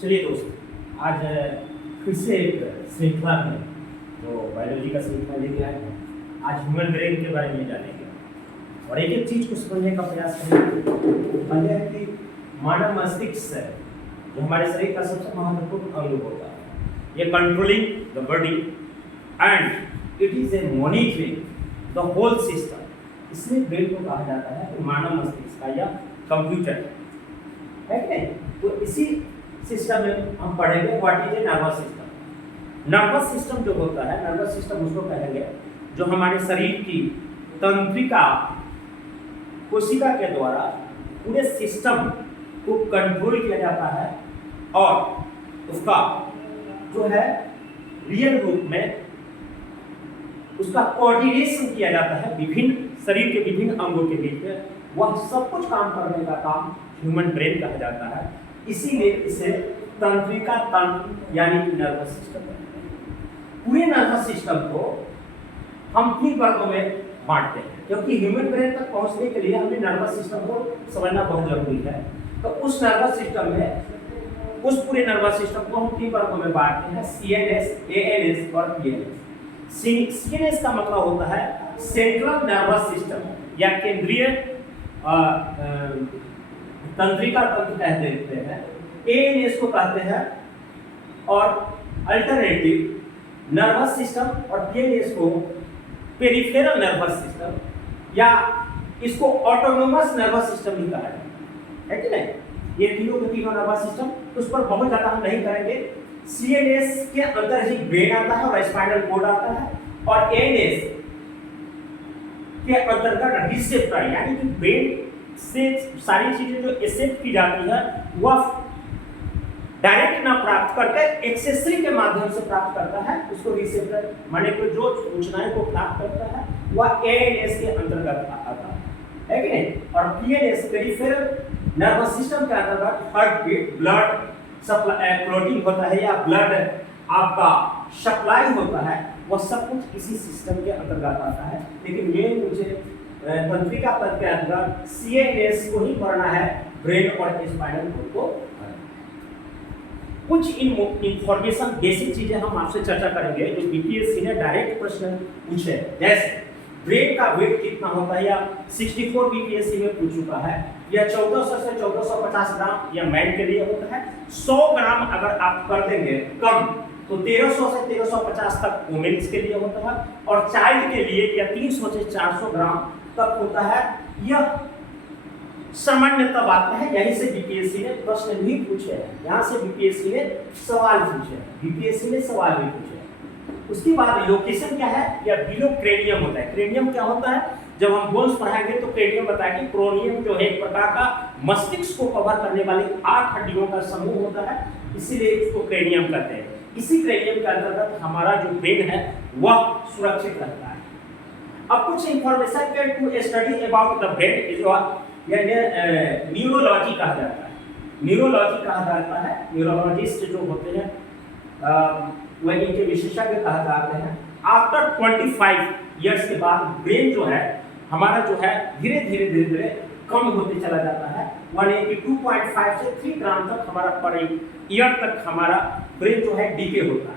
चलिए दोस्तों, आज फिर से एक श्रृंखला में जो बायोलॉजी का श्रृंखला लेके आए हैं, आज ह्यूमन ब्रेन के बारे में जानेंगे और एक एक चीज़ को समझने का प्रयास करेंगे। पहले है कि मानव मस्तिष्क है जो हमारे शरीर का सबसे महत्वपूर्ण अंग होता है। ये controlling the body and it is a monitoring the whole system. इसलिए ब्रेन को कहा जाता है कि मानव मस्तिष्क का या कंप्यूटर है कि नहीं। तो इसी सिस्टम में हम पढ़ेंगे what is a nervous system. Nervous system जो होता है, नर्वस सिस्टम उसको कहेंगे जो हमारे शरीर की तंत्रिका कोशिका के द्वारा पूरे सिस्टम को कंट्रोल किया जाता है और उसका जो है रियल रूप में उसका कोऑर्डिनेशन किया जाता है विभिन्न शरीर के विभिन्न अंगों के बीच में। वह सब कुछ काम करने का काम ह्यूमन ब्रेन कहा जाता है। इसीलिए इसे तंत्रिका तंत्र यानी नर्वस सिस्टम कहते हैं। पूरे नर्वस सिस्टम को हम 3 वर्गों में बांटते हैं, क्योंकि ह्यूमन ब्रेन तक पहुंचने के लिए हमें नर्वस सिस्टम को समझना बहुत जरूरी है। तो उस नर्वस सिस्टम में उस पूरे नर्वस सिस्टम को हम 3 वर्गों में बांटते हैं, CNS, ANS और PNS। CNS का मतलब होता है सेंट्रल नर्वस सिस्टम या केंद्रीय तंत्रिका तंत्र कहते हैं। ANS को कहते हैं और अल्टरनेटिव नर्वस सिस्टम और PNS को पेरिफेरल नर्वस सिस्टम या इसको ऑटोनोमस नर्वस सिस्टम भी कहा जाता है कि नहीं। ये तीनों के तीनों नर्वस सिस्टम, उस पर बहुत ज़्यादा हम नहीं करेंगे। CNS के अंदर ही ब्रेन आता है और स्पाइनल कोड आता है और ANS के अंतर्गत रिसेप्टर यानी कि ब्रेन से सारी चीजें जो एक्सेप्ट की जाती है वह डायरेक्ट ना प्राप्त करके एक्सेसरी के माध्यम से प्राप्त करता है। उसको रिसेप्टर माने को जो सूचनाएं को प्राप्त करता है वह ANS के अंतर्गत आता है कि नहीं। और PNS पेरिफेरल नर्वस सिस्टम के अंतर्गत heart beat, blood supply, clotting होता है या ब्लड आपका सप्लाई होता है, वह सब कुछ इसी सिस्टम के अंतर्गत आता है। लेकिन ये मुझे तंत्रिका तंत्र के अंतर्गत CNS को ही पढ़ना है, ब्रेन और स्पाइनल कोड को। कुछ इंफॉर्मेशन बेसिक चीजें हम आपसे चर्चा करेंगे जो BPSC ने डायरेक्ट प्रश्न पूछे, जैसे ब्रेन का वेट कितना होता है या 64 BPSC में पूछ चुका है। यह 1400 से 1450 ग्राम यह मैन के लिए होता है। 100 ग्राम अगर आप कर देंगे कम तो 1300 से 1350 तक वुमेन्स के लिए होता है और चाइल्ड के लिए यह 300 से 400 ग्राम तक होता है। यह सामान्यतः बात है, यहीं से BPSC ने प्रश्न भी पूछे हैं, यहाँ से BPSC ने सवाल पूछे हैं, BPSC ने सवाल भी पूछे हैं। उसके बाद लोकेशन क्या है, या बिलो क्रेनियम होता है। क्रेनियम क्या होता है, जब हम बोन्स पढ़ाएंगे तो क्रेनियम बताएंगे। क्रोनियम जो है एक प्रकार का मस्तिष्क को कवर करने वाली 8 हड्डियों का समूह होता है, इसीलिए इसको क्रेनियम कहते हैं। इसी क्रेनियम के अंतर्गत हमारा जो ब्रेन है वह सुरक्षित रहता है। अब कुछ इंफॉर्मेशन के to study about the brain is neurology कहा जाता है। न्यूरोलॉजी कहा जाता है, न्यूरोलॉजिस्ट जो होते हैं वह इनके विशेषज्ञ कहा जाते हैं। आफ्टर 25 ईयर्स के बाद ब्रेन जो है हमारा जो है धीरे धीरे कम होते चला जाता है। 182.5 से 3 ग्राम तक हमारा पर ईयर तक हमारा ब्रेन जो है डीके होता है।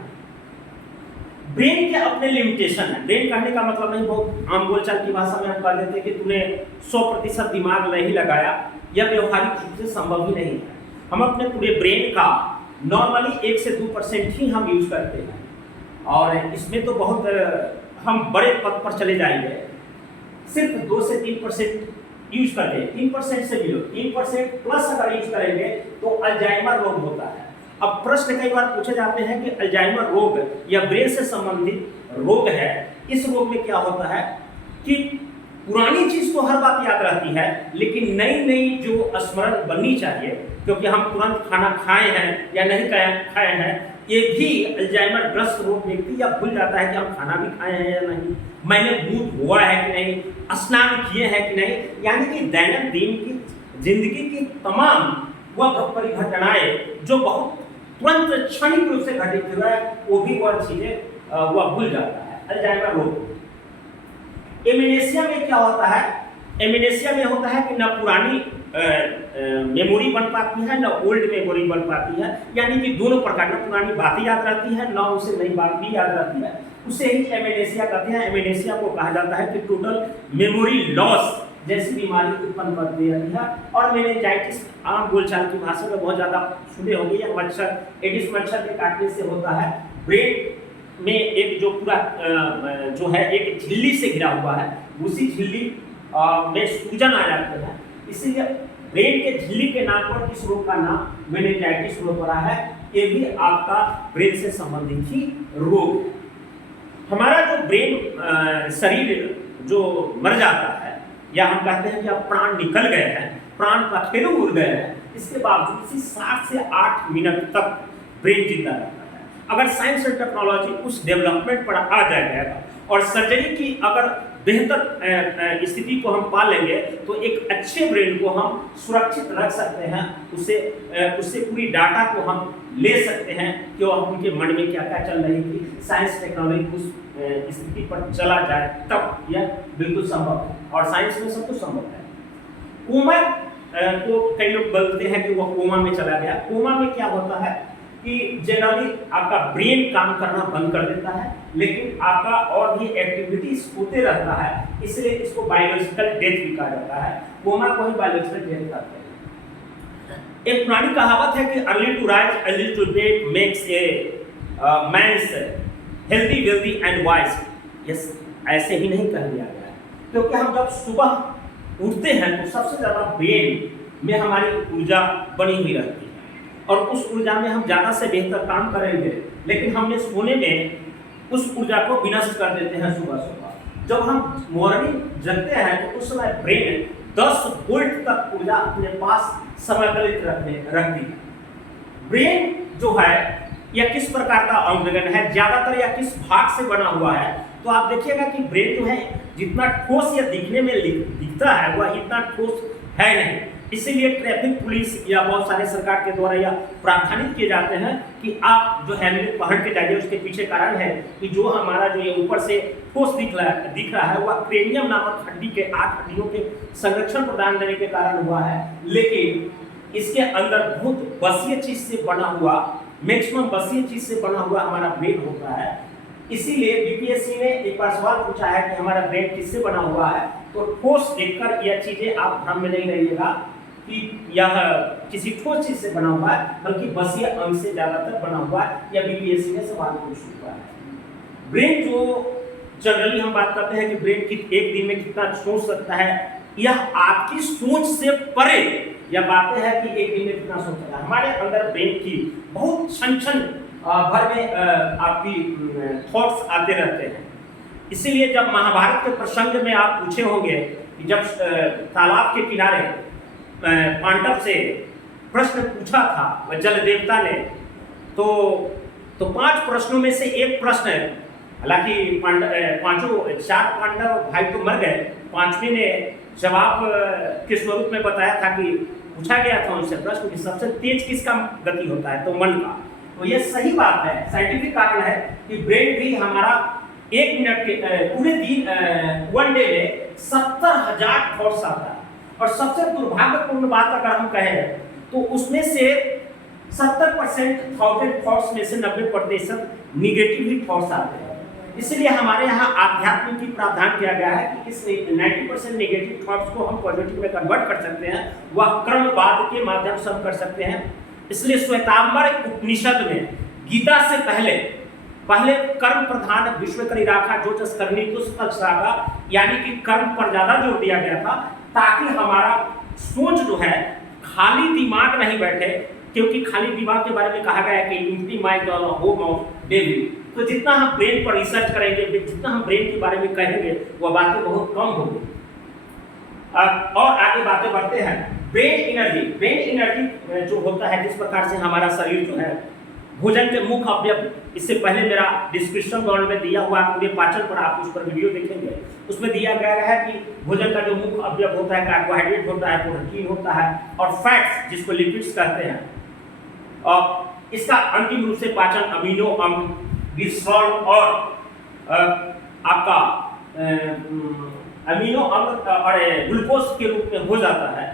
ब्रेन के अपने लिमिटेशन है। ब्रेन कहने का मतलब नहीं, बहुत आम बोलचाल की भाषा में हम कह देते हैं कि तूने 100% दिमाग नहीं लगाया, यह व्यवहारिक रूप से संभव ही नहीं है। हम अपने पूरे ब्रेन का नॉर्मली 1 से 2% ही हम यूज करते हैं और इसमें तो बहुत हम बड़े पद पर चले जाएंगे, सिर्फ 2 से 3% यूज करते हैं। 3% से बिलो 3% प्लस अगर यूज करेंगे तो अल्जाइमर रोग होता है। अब प्रश्न कई बार पूछे जाते हैं कि अल्जाइमर रोग या ब्रेन से संबंधित रोग है, इस रोग में क्या होता है कि पुरानी चीज तो हर बात याद रहती है, लेकिन नई नई जो स्मरण बननी चाहिए, क्योंकि हम तुरंत खाना खाए हैं या नहीं खाए हैं, ये भी अल्जाइमर ग्रस्त रोग व्यक्ति या भूल जाता है कि हम खाना भी खाए हैं या नहीं, मैंने दूध हुआ है कि नहीं, स्नान किए हैं कि नहीं, यानी कि दैनंदिन की जिंदगी की तमाम वह परिघटनाएं जो बहुत तुरंत क्षणिक रूप से घटित हुआ है, वो भी वह चीजें वह भूल जाता है, अल्जाइमर रोग। एमेनेशिया में क्या होता है, एमेनेशिया में होता है कि न पुरानी मेमोरी बन पाती है, ना ओल्ड मेमोरी बन पाती है, यानी कि दोनों प्रकार की पुरानी बातें याद रहती है, ना उसे नई बात भी याद रहती है। उसे ही एमेनेसिया कहते हैं। एमेनेसिया को कहा जाता है कि टोटल मेमोरी लॉस जैसी बीमारी उत्पन्न कर दे रही है। और मेनिंजाइटिस आम बोलचाल की भाषा में बहुत ज़्यादा सुने होंगे, या मच्छर एडिस मच्छर के काटने से होता है। ब्रेन में एक जो पूरा जो है एक झिल्ली से घिरा हुआ है, उसी झिल्ली में सूजन आ जाते हैं, इसीलिए ब्रेन के झिल्ली के नाम पर इस रोग का नाम मेनिंजाइटिस रोग पड़ा है। ये भी आपका ब्रेन से संबंधित ही रोग है। हमारा जो ब्रेन शरीर जो मर जाता है, या हम कहते हैं कि अब प्राण निकल गए हैं, प्राण पखेरु उड़ गए हैं, इसके बावजूद इसी 7 से 8 मिनट तक ब्रेन जिंदा रहता है। अगर साइंस एंड टेक्नोलॉजी उस डेवलपमेंट पर आ जाएगा और सर्जरी की अगर बेहतर स्थिति को हम पा लेंगे, तो एक अच्छे ब्रेन को हम सुरक्षित रख सकते हैं। उससे पूरी डाटा को हम ले सकते हैं कि उनके मन में क्या क्या चल रही थी। साइंस टेक्नोलॉजी उस स्थिति पर चला जाए तब यह बिल्कुल संभव है, और साइंस में सब कुछ संभव है। कोमा को कई लोग बोलते हैं कि वह कोमा में चला गया। कोमा में क्या होता है कि जनरली आपका ब्रेन काम करना बंद कर देता है, लेकिन आपका और भी एक्टिविटीज होते रहता है, इसलिए इसको बायोलॉजिकल डेथ भी कहा जाता है। कोमा को ही बायोलॉजिकल डेथ कहते हैं। एक पुरानी कहावत है कि early to rise early to death makes a man's healthy wealthy and wise. Yes, ऐसे ही नहीं कह दिया गया है, क्योंकि हम जब सुबह उठते हैं तो सबसे ज़्यादा ब्रेन में हमारी ऊर्जा बनी हुई रहती है, और उस ऊर्जा में हम ज़्यादा से बेहतर काम करेंगे, लेकिन हमने सोने में उस ऊर्जा को विनष्ट कर देते हैं सुबह सुबह। जब हम मॉर्निंग जगते हैं तो उस समय ब्रेन 10 वोल्ट तक ऊर्जा अपने पास समर्पित रखती है। ब्रेन जो है यह किस प्रकार का अंगन है, ज्यादातर या किस भाग से बना हुआ है, तो आप देखिएगा कि ब्रेन जो है जितना ठोस या दिखने में दिखता है वह इतना ठोस है नहीं। इसीलिए ट्रैफिक पुलिस या बहुत सारे सरकार के द्वारा यह प्रावधानित किए जाते हैं कि आप जो हेलमेट पहन के जाइए। उसके पीछे कारण है कि जो हमारा जो ये ऊपर से ठोस दिख रहा है वह क्रेनियम नामक हड्डी के 8 हड्डियों के संरक्षण प्रदान करने के कारण हुआ है, लेकिन इसके अंदर बहुत बसीय चीज से बना हुआ, मैक्सिमम बसीय चीज से बना हुआ हमारा ब्रेन होता है। इसीलिए बीपीएससी ने एक बार सवाल पूछा है कि हमारा ब्रेन किससे बना हुआ है, तो ठोस देखकर यह चीजें आप भ्रम में नहीं रहिएगा कि यह किसी ठोस चीज से बना हुआ है, बल्कि बसीय अंग से ज्यादातर बना हुआ है। यह बीपीएससी ने सवाल पूछ चुका है। ब्रेन जो जनरली हम बात करते हैं कि ब्रेन की एक दिन में कितना सोच सकता है, यह आपकी सोच से परे यह बातें हैं कि एक दिन में कितना सोच सकता है। हमारे अंदर ब्रेन की बहुत छन भर में आपकी थॉट्स आते रहते हैं। इसीलिए जब महाभारत के प्रसंग में आप पूछे होंगे कि जब तालाब के किनारे पांडव से प्रश्न पूछा था वह जल देवता ने, तो 5 प्रश्नों में से एक प्रश्न है, हालांकि 4 पांडव भाई तो मर गए, 5वें ने जवाब के स्वरूप में बताया था कि पूछा गया था उनसे प्रश्न कि सबसे तेज किसका गति होता है, तो मन का। तो ये सही बात है, साइंटिफिक कारण है कि ब्रेन भी हमारा 1 मिनट के पूरे दिन 1 डे में 70,000 थॉट्स आता है। और सबसे दुर्भाग्यपूर्ण बात अगर हम कहें तो उसमें से 70% 1000 थॉट्स में से 90% निगेटिव ही थॉट्स आते हैं। इसलिए हमारे यहाँ आध्यात्म की प्रावधान किया गया है कि इस 90% नेगेटिव थॉट्स को हम पॉजिटिव में कन्वर्ट कर सकते हैं, वह कर्मवाद के माध्यम से हम कर सकते हैं। इसलिए श्वेतांबर उपनिषद में गीता से पहले कर्म प्रधान विश्व करी राखा जो जस करनी तो सागा, यानी कि कर्म पर ज्यादा जोर दिया गया था, ताकि हमारा सोच जो है खाली दिमाग नहीं बैठे, क्योंकि खाली दिमाग के बारे में कहा गया है कि empty mind on home of devil. तो जितना हम ब्रेन पर रिसर्च करेंगे, जितना हम ब्रेन के बारे में कहेंगे, वह बातें बहुत कम होंगी। और आगे बातें बढ़ते हैं। ब्रेन एनर्जी जो होता है, जिस प्रकार से हमारा शरीर जो है भोजन के मुख्य अवयव, इससे पहले मेरा डिस्क्रिप्शन बॉक्स में दिया हुआ पूरे पाचन पर आप उस पर वीडियो देखेंगे, उसमें दिया गया है कि भोजन का जो मुख्य अवयव होता है कार्बोहाइड्रेट होता है, प्रोटीन होता है और फैट्स जिसको लिपिड्स कहते हैं। और इसका अंतिम रूप से पाचन अमीनो अम्ल, ग्लिसरॉल और आपका अमीनो अम्ल और ग्लूकोज के रूप में हो जाता है।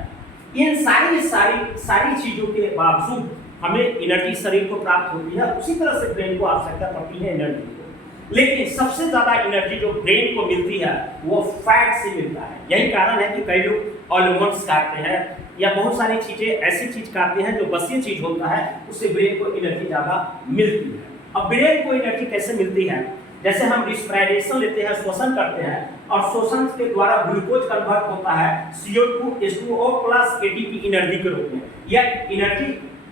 इन सारी चीजों के बावजूद हमें एनर्जी शरीर को प्राप्त होती है, उसी तरह से ब्रेन को आवश्यकता पड़ती है एनर्जी को। लेकिन सबसे ज्यादा एनर्जी जो ब्रेन को मिलती है वो फैट से मिलता है। यही कारण है कि कई लोग आलमंड्स खाते हैं या बहुत सारी चीजें ऐसी चीज खाते हैं जो बसीय चीज होता है, उससे ब्रेन को एनर्जी ज्यादा मिलती है। अब ब्रेन को एनर्जी कैसे मिलती है? जैसे हम रिस्पिरेशन लेते हैं, श्वसन करते हैं, और श्वसन के द्वारा ग्लूकोज कन्वर्ट होता है CO2 H2O plus ATP energy के रूप में। यह एनर्जी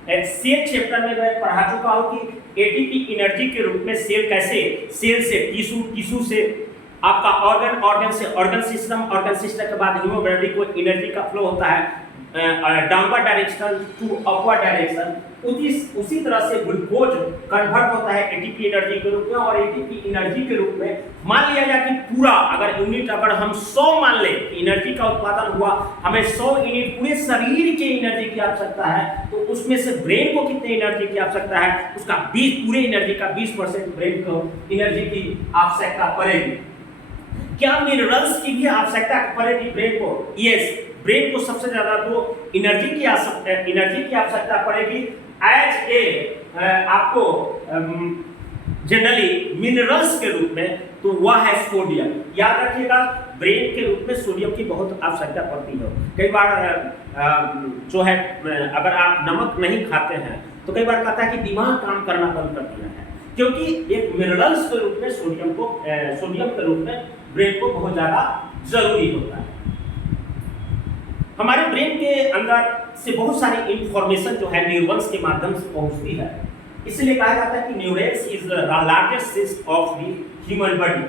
सेल चैप्टर में मैं पढ़ा चुका हूं कि एटीपी एनर्जी के रूप में सेल कैसे, सेल से टिश्यू से आपका ऑर्गन से ऑर्गन सिस्टम के बाद हीमोग्लोबिन को एनर्जी का फ्लो होता है downward direction to upward direction. उसी तरह से ग्लूकोज कन्वर्ट होता है एटीपी एनर्जी के रूप में, और एटीपी एनर्जी के रूप में मान लिया जाए कि पूरा अगर यूनिट अगर हम 100 मान ले एनर्जी का उत्पादन हुआ, हमें 100 यूनिट पूरे शरीर के एनर्जी की आवश्यकता है, तो उसमें से ब्रेन को कितने एनर्जी की आवश्यकता है? उसका 20 पूरे एनर्जी का 20% ब्रेन को एनर्जी की आवश्यकता पड़ेगी। क्या मिनरल्स की भी आवश्यकता पड़ेगी ब्रेन को? यस, ब्रेन को सबसे ज्यादा तो एनर्जी की आवश्यकता पड़ेगी एज ए आपको जनरली मिनरल्स के रूप में, तो वह है सोडियम। याद रखिएगा ब्रेन के रूप में सोडियम की बहुत आवश्यकता पड़ती है। कई बार जो है अगर आप नमक नहीं खाते हैं तो कई बार कहता है कि दिमाग काम करना बंद कर दिया है, क्योंकि एक मिनरल्स के रूप में सोडियम के रूप में ब्रेन को बहुत ज्यादा जरूरी होता है। हमारे ब्रेन के अंदर से बहुत सारी इंफॉर्मेशन जो है न्यूरॉन्स के माध्यम से पहुंचती है, इसलिए कहा जाता है कि neurons is the largest system of the human body.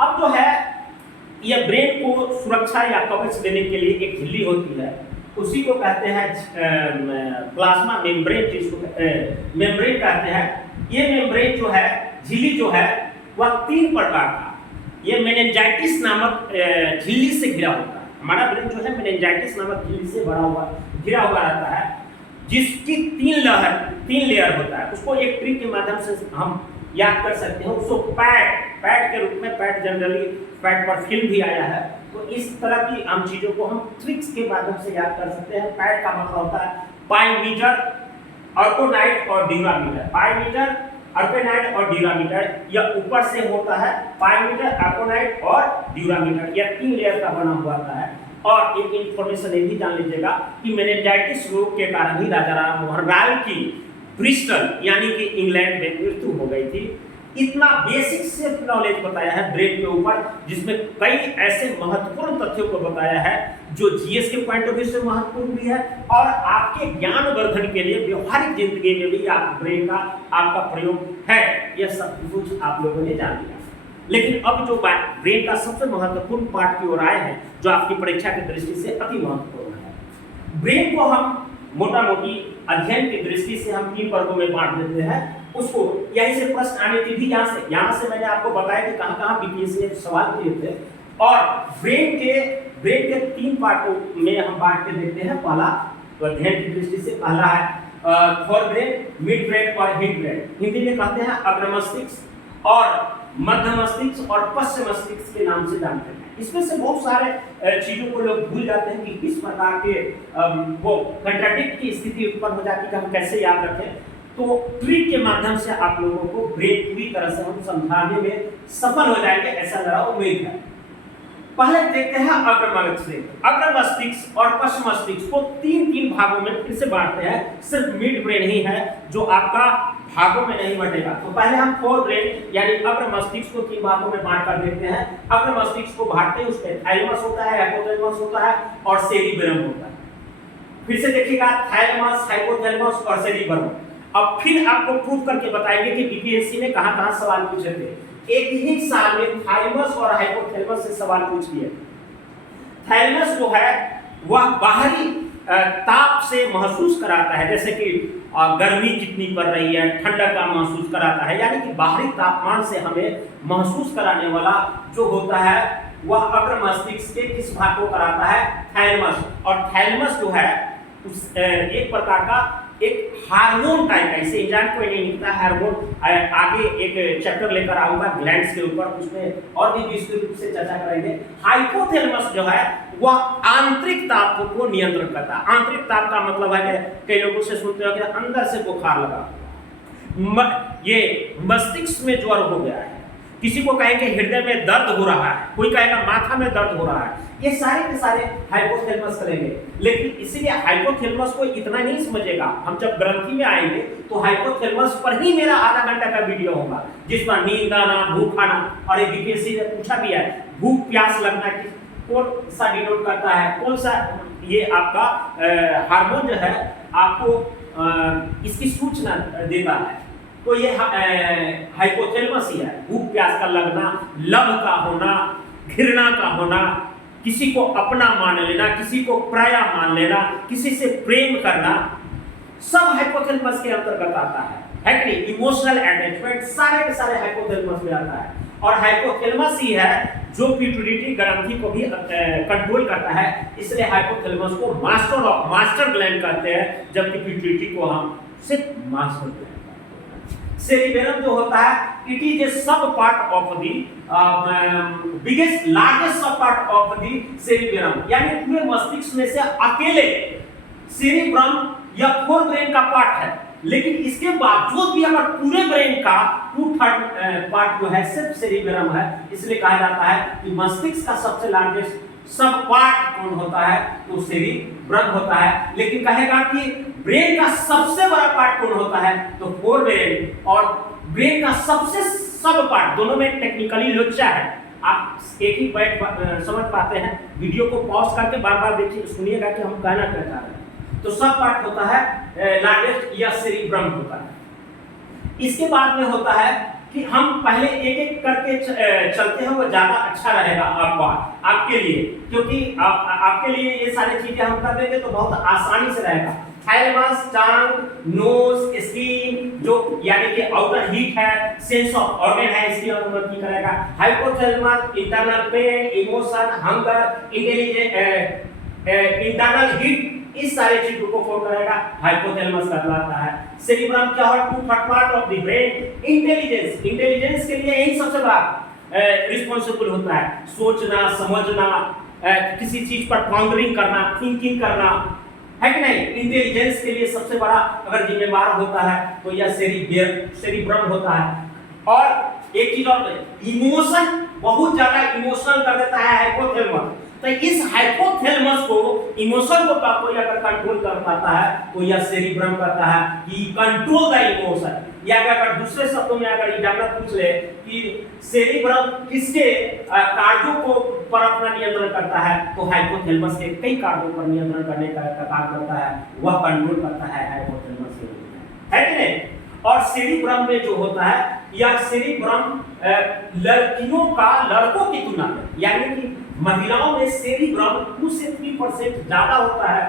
अब जो है यह ब्रेन को सुरक्षा या कवच देने के लिए एक झिल्ली होती है, उसी को कहते हैं प्लाज्मा मेम्ब्रेन, जिसको मेम्ब्रेन कहते हैं। ये मेम्ब्रेन जो है, झिल्ली जो है, वह 3 प्रकार का, ये मेनिंजाइटिस नामक झिल्ली से घिरा होता है। हमारा ब्रेन जो है मेनिंजाइटिस नामक झिल्ली से घिरा हुआ रहता है, जिसकी 3 लेयर होता है। उसको एक ट्रिक के माध्यम से हम याद कर सकते हैं। उसको पैड के रूप में, पैड जनरली पैड पर फिल्म भी आया है, तो इस तरह की हम चीजों को हम ट्रिक्स के माध्यम से याद कर सकते हैं। पैड का मतलब होता है पाइमीटर, अर्कोनाइट और ड्यूरामीटर। पाइमीटर, अर्कोनाइट और ड्यूरामीटर, यह ऊपर से होता है पाइमीटर, अर्कोनाइट और ड्यूरामीटर, यह 3 लेयर का बना हुआ आता है। और एक इंफॉर्मेशन ये भी जान लीजिएगा कि मेनिंजाइटिस रोग के कारण ही राजा राम मोहन राय की ब्रिस्टल यानी कि इंग्लैंड में मृत्यु हो गई थी। इतना बेसिक से नॉलेज बताया है ब्रेन के ऊपर, जिसमें कई ऐसे महत्वपूर्ण तथ्यों को बताया है जो जीएस के पॉइंट ऑफ व्यू से महत्वपूर्ण भी है, और आपके ज्ञान वर्धन के लिए व्यवहारिक जिंदगी में भी आप ब्रेन का आपका प्रयोग है। यह सब कुछ आप लोगों ने जान लिया। लेकिन अब जो ब्रेन का सबसे महत्वपूर्ण पार्ट की ओर आए हैं, जो आपकी परीक्षा की दृष्टि से अति महत्वपूर्ण है। ब्रेन को हम मोटा मोटी अध्ययन की दृष्टि से हम 3 वर्गों में बांट देते हैं। उसको यहीं से प्रश्न आने की भी यहाँ से मैंने आपको बताया कि कहाँ बीपीएससी ने सवाल किए थे। और ब्रेन के 3 पार्टों में हम बांट के देखते हैं। पहला तो अध्ययन की दृष्टि से पहला है फोर ब्रेन, मिड ब्रेन और हिंड ब्रेन। हिंदी में कहते हैं अग्र मस्तिष्क और मध्य मस्तिष्क और पश्चिम मस्तिष्क के नाम से जानते हैं। इसमें से बहुत सारे चीजों को लोग भूल जाते हैं कि किस प्रकार के वो कंट्राडिक्ट की स्थिति उत्पन्न हो जाती है कि हम कैसे याद रखें। तो ट्रिक के माध्यम से आप लोगों को ब्रेन पूरी तरह से हम समझाने में सफल हो जाएंगे, ऐसा मेरा उम्मीद है। पहले देखते हैं अग्र मस्तिष्क और पश्चिम मस्तिष्क को 3 भागों में फिर से बांटते हैं। सिर्फ मिड ब्रेन ही है जो आपका भागों में नहीं बटेगा। तो पहले हम फोर ब्रेन यानी अग्र मस्तिष्क को 3 भागों में बांट कर देखते हैं। अग्र मस्तिष्क को बांटते हैं, उसमें थैलेमस होता है, हाइपोथैलेमस होता है और सेरिबेलम होता है। फिर से देखिएगा थैलेमस, हाइपोथैलेमस और सेरिबेलम। अब फिर आपको प्रूव करके बताएंगे कि बीपीएससी ने कहां सवाल पूछे थे। एक ही साल में थैलेमस और हाइपोथैलेमस से सवाल पूछ लिए। थैलेमस जो है वह बाहरी ताप से महसूस कराता है, जैसे कि गर्मी कितनी पड़ रही है, ठंडक का महसूस कराता है, यानी कि बाहरी तापमान से हमें महसूस कराने वाला जो होता है वह अग्र मस्तिष्क के किस भाग को कराता है? थैलेमस। और थैलेमस जो है उस एक प्रकार का एक हार्मोन टाइप का, इसे एंजाइम कोई नहीं लिखता हार्मोन, आगे एक चैप्टर लेकर आऊंगा ग्लैंड्स के ऊपर, उसमें और भी विस्तृत रूप से चर्चा करेंगे। हाइपोथैलेमस जो है वह आंतरिक ताप को नियंत्रण करता है। आंतरिक ताप का मतलब है कि कई लोगों से सुनते हो कि अंदर से बुखार लगा, ये मस्तिष्क में ज्वर हो गया है, किसी को कहे कि हृदय में दर्द हो रहा है, कोई कहेगा माथा में दर्द हो रहा है, ये सारे के सारे हाइपोथैलेमस करेंगे। लेकिन इसीलिए हाइपोथैलेमस को इतना नहीं समझेगा, हम जब ग्रंथि में आएंगे तो हाइपोथैलेमस पर ही मेरा आधा घंटा का वीडियो होगा, जिस पर नींद आना, भूख आना, और एक बीपीएससी ने पूछा भी है भूख प्यास लगना कौन सा डिनोट करता है, कौन सा ये आपका हार्मोन जो है आपको इसकी सूचना देता है, तो ये हाइपोथैलेमस ही है। भूख प्यास का लगना, लब का होना, घृणा का होना, किसी को अपना मान लेना, किसी को पराया मान लेना, किसी से प्रेम करना, सब हाइपोथैलेमस के अंतर्गत आता है कि नहीं? इमोशनल अटैचमेंट सारे के सारे हाइपोथैलेमस में आता है, और हाइपोथैलेमस ही है जो पिट्यूटरी ग्रंथि को भी कंट्रोल करता है। इसलिए हाइपोथैलेमस को मास्टर ग्लैंड कहते हैं, जबकि पिट्यूटरी को हम सिर्फ मास्टर ग्लैंड। सेरिबेलम जो होता है, इट इज ए सब part of the biggest largest सब पार्ट ऑफ द सेरिबेलम, यानी पूरे मस्तिष्क में से अकेले सेरिब्रम या फोर ब्रेन का पार्ट है। लेकिन इसके बावजूद भी अगर पूरे ब्रेन का 2/3 पार्ट जो है सिर्फ सेरिबेलम है, इसलिए कहा जाता है कि मस्तिष्क का सबसे लार्जेस्ट सब पार्ट कौन होता है, तो सेरिब्रम होता है। लेकिन कहेगा कि ब्रेन का सबसे बड़ा पार्ट कौन होता है, तो फोर ब्रेन, और ब्रेन का सबसे सब पार्ट, दोनों में टेक्निकली लोचा है। आप एक ही बैठ समझ पाते हैं, वीडियो को पॉज करके बार बार देखिए, सुनिएगा कि हम कहना क्या चाह रहे हैं। तो सब पार्ट होता है लार्जेस्ट या सेरिब्रम होता है। इसके बाद में होता है कि हम पहले एक एक करके चलते हैं, वो ज्यादा अच्छा रहेगा आपके लिए, क्योंकि आपके लिए ये सारी चीजें हम कर देंगे तो बहुत आसानी से रहेगा। थैलेमस, टंग, नोज, स्किन, जो यानी कि आउटर हीट है, सेंस ऑफ ऑर्गन है, इसकी अनुमति करेगा। Hypothalamus internal pain, emotion, hunger, intelligence, internal heat, इस सारे चीजों को फोन करेगा, हाइपोथैलेमस कहलाता है। सेरिब्रम क्या है, 2/3 part of the brain. Intelligence के लिए यही सबसे बड़ा रिस्पांसिबल होता है, सोचना, समझना, किसी चीज पर पॉन्डरिंग करना, थिंकिंग करना, है कि नहीं? इंटेलिजेंस के लिए सबसे बड़ा अगर जिम्मेदार होता है तो यह सेरिब्रम होता है। और एक चीज और, इमोशन, बहुत ज्यादा इमोशनल कर देता है हाइपोथैलेमस। तो इस हाइपोथैलेमस को, इमोशन को कोई अगर कंट्रोल कर पाता है तो यह सेरिब्रम करता है कि कंट्रोल द इमोशन। या अगर दूसरे शब्दों में अगर एग्जाम्पल पूछ ले कि सेरिब्रम किसके कार्यों को पर अपना नियंत्रण करता है, तो हाइपोथैलेमस के कई कार्यों पर नियंत्रण करने का काम करता है, वह कंट्रोल करता है हाइपोथैलेमस है कि नहीं? और सेरिब्रम में जो होता है, या सेरिब्रम लड़कियों का लड़कों की तुलना में, यानी कि महिलाओं में सेरिब्रम 2 से 3% ज्यादा होता है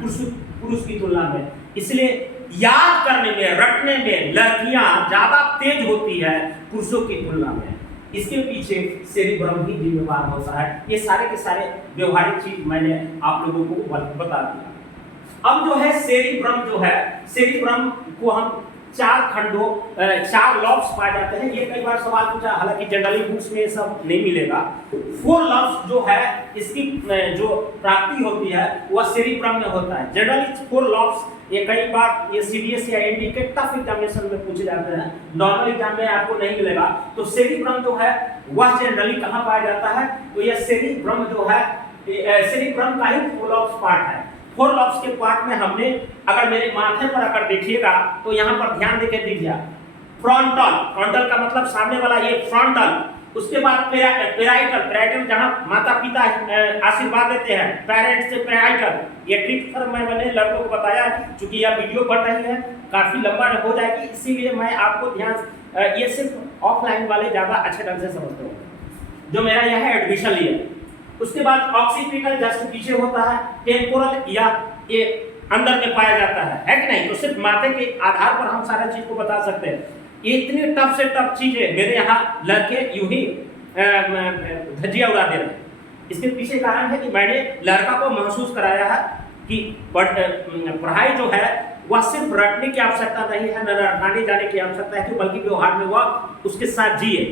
पुरुष की तुलना में। इसलिए याद करने में, रटने में लड़कियां ज्यादा तेज होती है पुरुषों की तुलना में। इसके पीछे सेरिब्रम ही जिम्मेदार होता है। ये सारे के सारे व्यवहारिक चीज मैंने आप लोगों को बता दिया। अब जो है सेरिब्रम जो है, सेरिब्रम को हम 4 खंडों, 4 लॉब्स पाए जाते हैं। ये कई बार सवाल पूछा, हालांकि जनरली बुक्स में सब नहीं मिलेगा। 4 लॉब्स जो है, इसकी जो प्राप्ति होती है वह सेरिब्रम में होता है। जनरली 4 लॉब्स ये कई बार ये सीडीएस या एनडी के टफ एग्जामिनेशन में पूछे जाते हैं, नॉर्मल एग्जाम में आपको नहीं मिलेगा। तो सेरिब्रम जो है वह जनरली कहाँ पाया जाता है, तो यह सेरिब्रम जो है, सेरिब्रम का ही 4 लॉब्स पार्ट है। 4 लॉब्स के पार्ट में हमने, अगर मेरे माथे पर अगर देखिएगा तो यहाँ पर ध्यान देके देखिए, फ्रंटल का मतलब सामने वाला, ये फ्रंटल। उसके बाद पेराइटल जहाँ माता पिता आशीर्वाद देते हैं, पेरेंट्स से पेराइटल। ये ट्रिक पर मैंने लड़कों को बताया, चूंकि यह वीडियो बढ़ रही है, काफी लंबा हो जाएगी, इसीलिए मैं आपको ध्यान, ये सिर्फ ऑफलाइन वाले ज्यादा अच्छे ढंग से समझते हो जो मेरा यह है एडमिशन लिया। उसके बाद ऑक्सीपिटल जस्ट पीछे होता है, टेम्पोरल या ये अंदर में पाया जाता है कि नहीं? तो सिर्फ माथे के आधार पर हम सारा चीज को बता सकते हैं। इतनी टफ से टफ चीजें मेरे यहाँ लड़के यूं ही धज्जियां उड़ा दे रहे हैं। इसके पीछे कारण है कि मैंने लड़का को महसूस कराया है कि पढ़ाई जो है वह सिर्फ रटने की आवश्यकता नहीं है, न रटाने जाने की आवश्यकता है, बल्कि व्यवहार में वह उसके साथ जिए।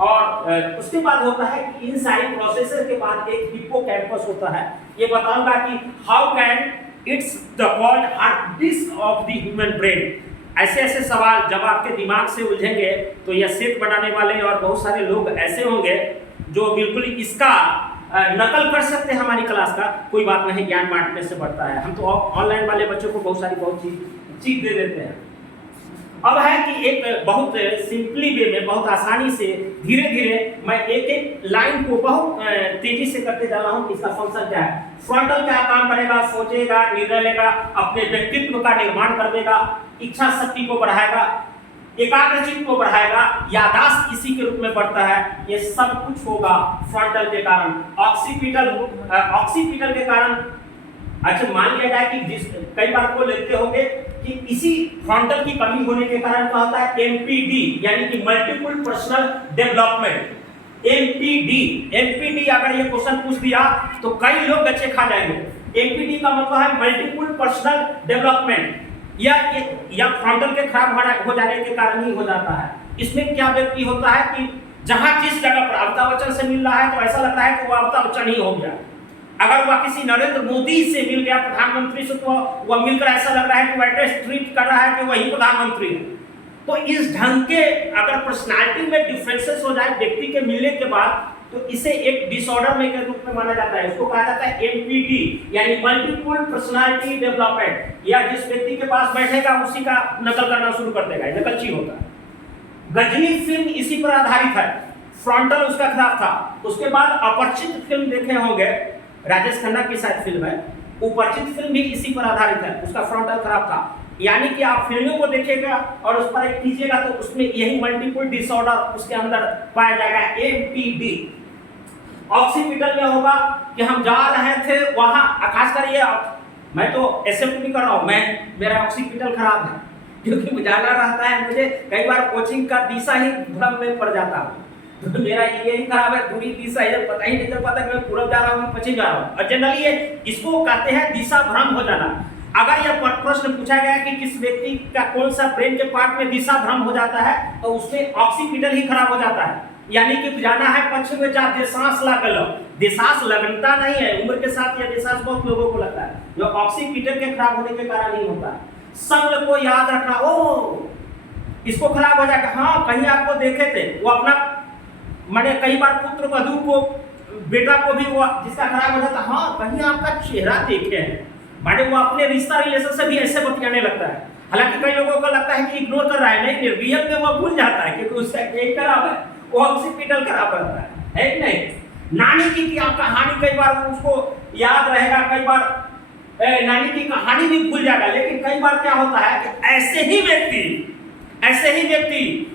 और उसके बाद होता है कि इन सारी प्रोसेसर के बाद एक हिप्पोकैम्पस होता है। ये बताऊंगा कि how can it's the called hard disk of the human brain. ऐसे ऐसे सवाल जब आपके दिमाग से उलझेंगे तो यह सेट बनाने वाले और बहुत सारे लोग ऐसे होंगे जो बिल्कुल इसका नकल कर सकते हैं हमारी क्लास का। कोई बात नहीं, ज्ञान बांटने से बढ़ता है। हम तो ऑनलाइन वाले बच्चों को बहुत चीज दे देते हैं। अब है कि एक बहुत सिंपली वे में, बहुत आसानी से, धीरे धीरे मैं एक एक लाइन को बहुत तेजी से करते जा रहा हूँ। इसका फंक्शन क्या है? फ्रंटल क्या काम करेगा? सोचेगा, निर्णय लेगा, अपने व्यक्तित्व का निर्माण कर देगा, इच्छा शक्ति को बढ़ाएगा, एकाग्रचित्त को बढ़ाएगा, याददाश्त इसी के रूप में बढ़ता है। ये सब कुछ होगा फ्रंटल के कारण। ऑक्सीपिटल के कारण, अच्छा मान लिया जाए कि कई बार को लेते होंगे कि इसी फ्रंटल की कमी होने के कारण क्या होता है? एमपीडी यानी कि मल्टीपल पर्सनल डेवलपमेंट। एमपीडी अगर ये क्वेश्चन पूछ दिया तो कई लोग बच्चे खा जाएंगे। एमपीडी का मतलब है मल्टीपल पर्सनल डेवलपमेंट। या फ्रंटल के खराब हो जाने के कारण ही हो जाता है। इसमें क्या व्यक्ति होता है कि जहां जिस जगह पर अमिताभ बच्चन से मिल रहा है तो ऐसा लगता है कि वो अमिताभ बच्चन ही हो गया। अगर वह किसी नरेंद्र मोदी से मिल गया, प्रधानमंत्री से, तो वह मिलकर ऐसा लग रहा है कि वह टेस्ट ट्रीट कर रहा है कि वही प्रधानमंत्री है। तो इस ढंग के अगर पर्सनालिटी में डिफरेंसेस हो जाए व्यक्ति के मिलने के बाद, तो इसे एक डिसऑर्डर में के रूप में माना जाता है। इसको कहा जाता है एमपीडी यानी मल्टीपल पर्सनालिटी डेवलपमेंट। या जिस व्यक्ति के पास बैठेगा उसी का नकल करना शुरू कर देगा, नकलची होता है। गजनी फिल्म इसी पर आधारित है। फ्रंटल उसका खराब था। उसके बाद अपरिचित फिल्म देखे होंगे, राजेश खन्ना की शायद फिल्म है। अपरिचित फिल्म भी इसी पर आधारित है, उसका फ्रंटल खराब था। यानी कि आप फिल्मों को देखिएगा और उस पर एक कीजिएगा तो उसमें यही मल्टीपल डिसऑर्डर उसके अंदर पाया जाएगा, एमपीडी। ऑक्सीपिटल में होगा कि हम जा रहे थे वहां, खास कर ये मैं तो एक्सेप्ट भी कर रहा हूं, मेरा ऑक्सीपिटल खराब है क्योंकि उजाला रहता है। मुझे कई बार कोचिंग का दिशा ही भ्रम में पड़ जाता हूं। तो मेरा यही खराब है, पूरी दिशा है, पता ही नहीं चल पाता कि मैं पूरब जा रहा हूँ कि पश्चिम जा रहा हूँ। और जनरली इसको कहते हैं दिशा भ्रम हो जाना। अगर यह प्रश्न पूछा गया कि किस व्यक्ति का कौन सा ब्रेन के पार्ट में दिशा भ्रम हो जाता है, तो उसमें ऑक्सीपिटल ही खराब हो जाता है। यानी कि जाना है पश्चिम में, जा देशांश लागल। देशांश लगता नहीं है, उम्र के साथ यह देशांश बहुत लोगों को लगता है, जो ऑक्सीपिटल के खराब होने के कारण ही होता है। सब को याद रखना, ओ इसको खराब हो जाएगा। हाँ, कहीं आपको देखे थे वो अपना, मैंने कई बार पुत्र वधू को, बेटा को भी वो जिसका खराब हो जाता, हाँ कहीं आपका चेहरा देखे हैं, माने वो अपने रिश्ता रिलेशन से भी ऐसे बतियाने लगता है। हालांकि कई लोगों को लगता है कि इग्नोर कर रहा है, नहीं, रियल में वो भूल जाता है क्योंकि उसका एक खराब है, वो ऑक्सीपिटल खराब रहता है कि नहीं। नानी की कहानी कई बार उसको याद रहेगा, कई बार नानी की कहानी भी भूल जाएगा। लेकिन कई बार क्या होता है कि ऐसे ही व्यक्ति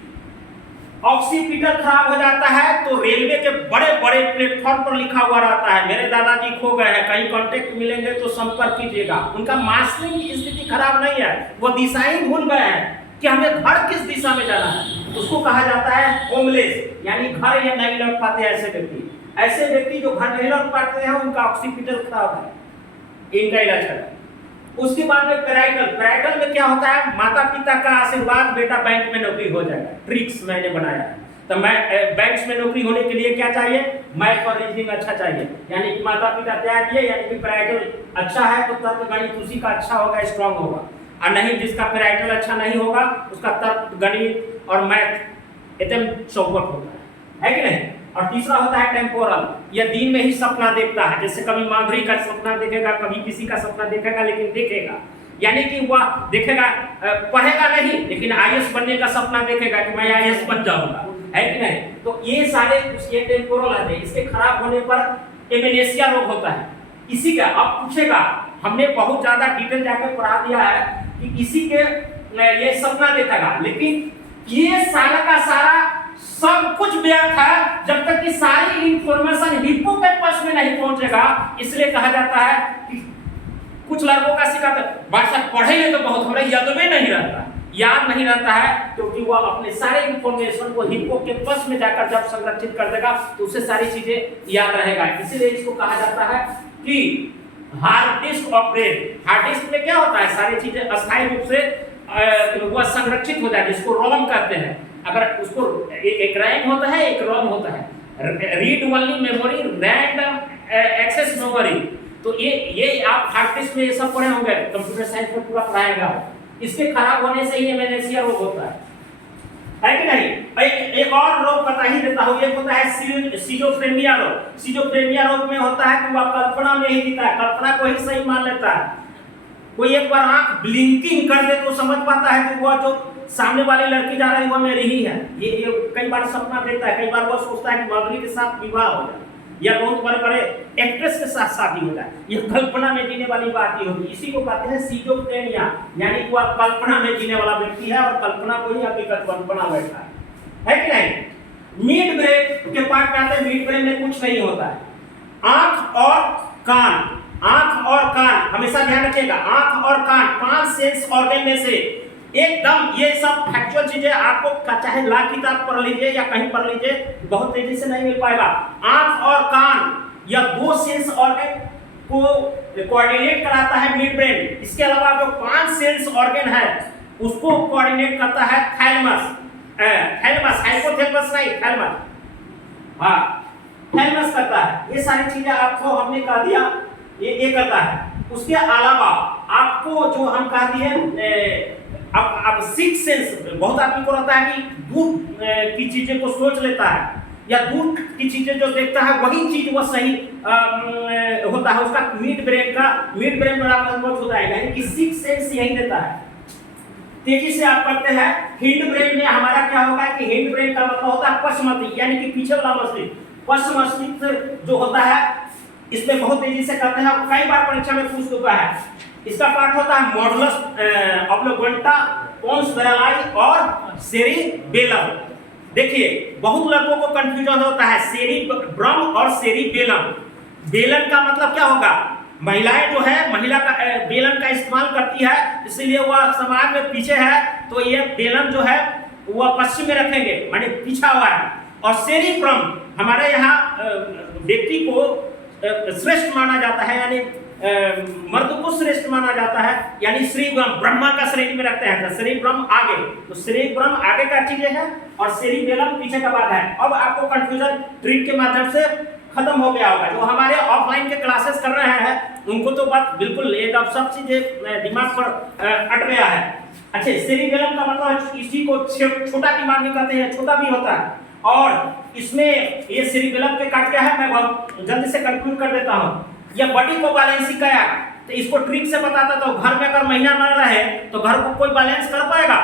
ऑक्सीपिटल खराब हो जाता है तो रेलवे के बड़े बड़े प्लेटफॉर्म पर लिखा हुआ रहता है, मेरे दादाजी खो गए हैं, कहीं कांटेक्ट मिलेंगे तो संपर्क कीजिएगा। उनका मास्टरिंग की स्थिति खराब नहीं है, वो दिशा ही भूल गए हैं कि हमें घर किस दिशा में जाना है। उसको कहा जाता है होमलेस, यानी घर या नहीं लौट पाते ऐसे व्यक्ति जो घर नहीं लौट पाते हैं उनका ऑक्सीपिटल खराब है, इनका इलाज करें। उसके बाद में पैराइटल में क्या होता है? माता पिता का आशीर्वाद, बेटा बैंक में नौकरी हो जाएगा। ट्रिक्स मैंने बनाया है। तो मैं बैंक में नौकरी होने के लिए क्या चाहिए? मैथ और रीजनिंग अच्छा चाहिए, यानी कि माता पिता त्याग दिए, यानी कि पैराइटल अच्छा है तो तर्क गणित उसी का अच्छा होगा, स्ट्रांग होगा। और नहीं, जिसका पैराइटल अच्छा नहीं होगा उसका तर्क गणित और मैथ एकदम चौपट होता है कि नहीं। और तीसरा होता है टेम्पोरल, यह दिन में ही सपना देखता है, जैसे कभी माधुरी का सपना देखेगा, कभी किसी का सपना देखेगा, लेकिन देखेगा, यानी कि वह देखेगा, पढ़ेगा नहीं, लेकिन आईएएस बनने का सपना देखेगा कि मैं आईएएस बन जाऊंगा, है कि नहीं। तो ये सारे ये टेम्पोरल आते हैं। इसके खराब होने पर एमेनेशिया रोग होता है। इसी का अब पूछेगा, हमने बहुत ज्यादा डिटेल जाकर पढ़ा दिया है कि इसी के ये सपना देखेगा, लेकिन ये सारा का सारा सब कुछ व्यर्थ है जब तक कि सारी इंफॉर्मेशन हिप्पोकैम्पस में नहीं पहुंचेगा। इसलिए कहा जाता है कि कुछ लड़कों का शिकायत, बादशाह पढ़ेंगे तो बहुत, हमें याद नहीं रहता है क्योंकि वह अपने सारे इंफॉर्मेशन को हिप्पोकैम्पस में जाकर जब संरक्षित कर देगा तो उसे सारी चीजें याद रहेगा। इसीलिए इसको कहा जाता है कि hard disk of brain. Hard disk में क्या होता है, सारी चीजें अस्थायी रूप से वह संरक्षित हो जाए, जिसको रोम कहते हैं। अगर उसको एक रैम होता है, एक रोम होता है, read only memory, random access memory. तो ये आप हार्ड डिस्क में ये सब पढ़े होंगे, कंप्यूटर साइंस में पूरा पढ़ाएगा। इसके खराब होने से ही एमेनेसिया रोग होता है कि नहीं? एक और रोग बता ही देता हूँ, एक होता है सिजोफ्रेनिया रोग। सिजोफ्रेनिया रोग में होता है कि वह कल्पना में ही जीता है, कल्पना को ही सही मान लेता है। कोई एक बार आंख ब्लिंकिंग कर दे तो समझ पाता है कि वह जो सामने वाली लड़की जा रही है वह मेरी ही है। ये कई बार सपना देखता है, कई बार वह सोचता है कि माधुरी के साथ विवाह हो जाए या बहुत बड़े बड़े एक्ट्रेस के साथ शादी हो जाए। ये कल्पना में जीने वाली बात ही होगी। इसी को कहते हैं सिजोफ्रेनिया, यानी कि वह कल्पना में जीने वाला व्यक्ति है और कल्पना को ही हकीकत बना बैठा है कि नहीं? मिड ब्रेन के पार्ट में आते हैं। मिड ब्रेन में कुछ नहीं होता है। आंख और कान, आंख और कान हमेशा ध्यान रखिएगा। आंख और कान 5 सेंस ऑर्गन में से एकदम, ये सब फैक्चुअल चीजें आपको चाहे ला किताब पढ़ लीजिए या कहीं पढ़ लीजिए, बहुत तेजी से नहीं मिल पाएगा। आंख और कान या 2 सेंस ऑर्गन को कोऑर्डिनेट कराता है मिड ब्रेन। इसके अलावा जो 5 सेंस ऑर्गन है उसको कोऑर्डिनेट करता है थैलेमस। थैलेमस, हाइपोथैलेमस नहीं, थैलेमस। हाँ, थैलेमस करता है। ये सारी चीजें आपको हमने कह दिया, ये करता है। उसके अलावा आपको जो हम कह दिए, अब 6 सेंस, बहुत आदमी को रहता है कि दूर की चीजें को सोच लेता है या दूर की चीजें जो देखता है वही चीज वो सही होता है। उसका मिड ब्रेन बराबर मजबूत हो जाएगा, यानी कि 6 सेंस यही देता है। तेजी से आप करते हैं। हिंड ब्रेन में हमारा क्या होगा कि हिंड ब्रेन का मतलब होता है पश्च मस्तिष्क, यानी कि पीछे वाला मस्तिष्क। पश्च मस्तिष्क जो होता है इसमें बहुत तेजी से करते हैं, कई बार परीक्षा में पूछ चुका है। इसका पार्ट होता है मॉडुलस ऑब्लिक्वेंटा, पोन्स वेरालाई और सेरिबेलम। देखिए बहुत लड़कों को कंफ्यूजन होता है सेरिब्रम और सेरिबेलम। बेलन का मतलब क्या होगा? महिलाएं जो है महिला का बेलन का इस्तेमाल करती है, इसीलिए वह समाज में पीछे है, तो ये बेलन जो है वह पश्चिम में रखेंगे, माने पीछा हुआ है। और सेरिब्रम हमारे यहाँ व्यक्ति को श्रेष्ठ माना जाता है, यानी मर्द को श्रेष्ठ माना जाता है, यानी श्रीब्रह्म, ब्रह्मा का श्रेणी में रखते हैं। तो श्रीब्रह्म आगे, तो श्रीब्रह्म आगे का चीजें है और सेरिबेलम पीछे का बाद है। अब आपको कंफ्यूजन ट्रिक के माध्यम से खत्म हो गया होगा। जो हमारे ऑफलाइन के क्लासेस कर रहे हैं उनको तो बात बिल्कुल एकदम सब चीजें दिमाग पर अट गया है। अच्छा, सेरिबेलम का मतलब इसी को छोटा दिमाग भी कहते हैं, छोटा भी होता है। और इसमें ये सेरिबेलम के काट क्या है, मैं बहुत जल्दी से कंक्लूड कर देता हूँ। यह बॉडी को बैलेंस क्या, तो इसको ट्रिक से बताता, तो घर में अगर महीना न रहे तो घर को कोई बैलेंस कर पाएगा?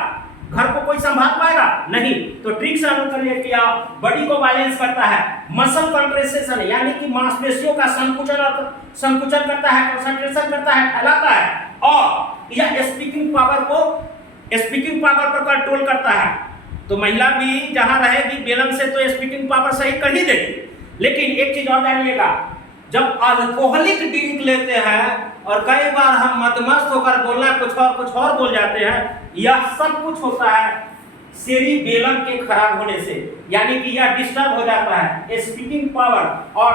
घर को कोई संभाल पाएगा? नहीं। तो ट्रिक से हम करिए कि बॉडी को बैलेंस करता है, मसल कंट्रेक्शन यानी कि मांसपेशियों का संकुचन करता है, कंसंट्रेशन करता है, फैलाता है, और यह स्पीकिंग पावर पर कंट्रोल करता है। तो महिला भी जहां रहेगी बेलन से तो स्पीकिंग पावर सही कर ही देगी। लेकिन एक चीज और जानिएगा, जब अल्कोहलिक ड्रिंक लेते हैं और कई बार हम मदमस्त होकर बोलना कुछ और बोल जाते हैं, यह सब कुछ होता है सेरिबेलम के खराब होने से, यानी कि यह डिस्टर्ब हो जाता है स्पीकिंग पावर। और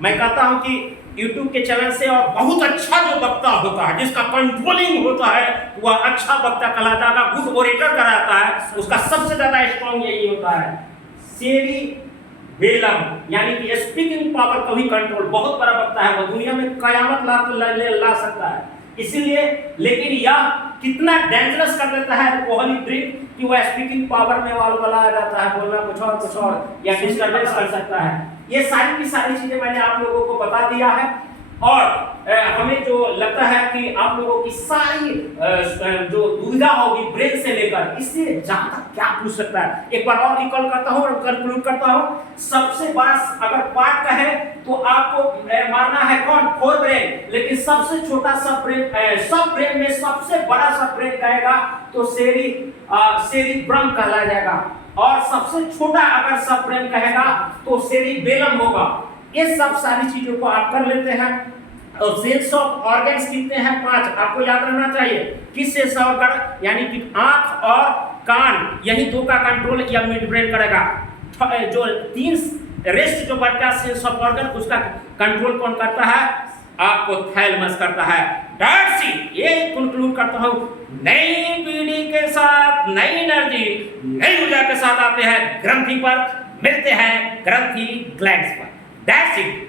मैं कहता हूं कि YouTube के चैनल से और बहुत अच्छा जो वक्ता होता है, जिसका कंट्रोलिंग होता है, वह अच्छा वक्ता कहलाता है, गुड ओरेटर कहलाता है, उसका सबसे ज्यादा स्ट्रॉन्ग यही होता है सेरिबेलम, यानी कि स्पीकिंग पावर को भी कंट्रोल। बहुत बड़ा वक्ता है, वो दुनिया में कयामत ला सकता है। इसीलिए, लेकिन यह कितना डेंजरस कर देता है अल्कोहलिक ड्रिंक कि वह स्पीकिंग पावर में वाला आ जाता है, बोलना कुछ और या डिस्टर्बेंस कर सकता है। ये सारी की सारी चीजें मैंने आप लोगों को बता दिया है। और हमें जो लगता है कि आप लोगों की सारी जो दुविधा होगी ब्रेन से लेकर इससे ज्यादा क्या पूछ सकता है, एक बार और रिकॉल करता हूँ और कंक्लूड करता हूँ। सबसे बड़ा अगर पार्ट का है तो आपको मानना है कौन? Fore brain. लेकिन सबसे छोटा सब ब्रेन में सबसे बड़ा सब ब्रेन कहेगा तो सेरिब्रम कहला जाएगा, और सबसे छोटा अगर सब ब्रेन कहेगा तो सेरिबेलम होगा। ये सब सारी चीजों को आप कर लेते हैं। और सेंस ऑफ ऑर्गन्स कितने हैं? 5 आपको याद रखना चाहिए। किस सेंस ऑर्गन, यानी कि आंख और कान, यही 2 का कंट्रोल या मिड ब्रेन करेगा। जो 3 रेस्ट जो बचा सेंस ऑफ ऑर्गन, उसका कंट्रोल कौन करता है? आपको थैलेमस करता है। दैट्स इट, ये कंक्लूड करता हूं। नई पीढ़ी के साथ नई एनर्जी, नई ऊर्जा के साथ आते हैं ग्रंथि पर, मिलते हैं ग्रंथि ग्लैंड्स पर। That's it.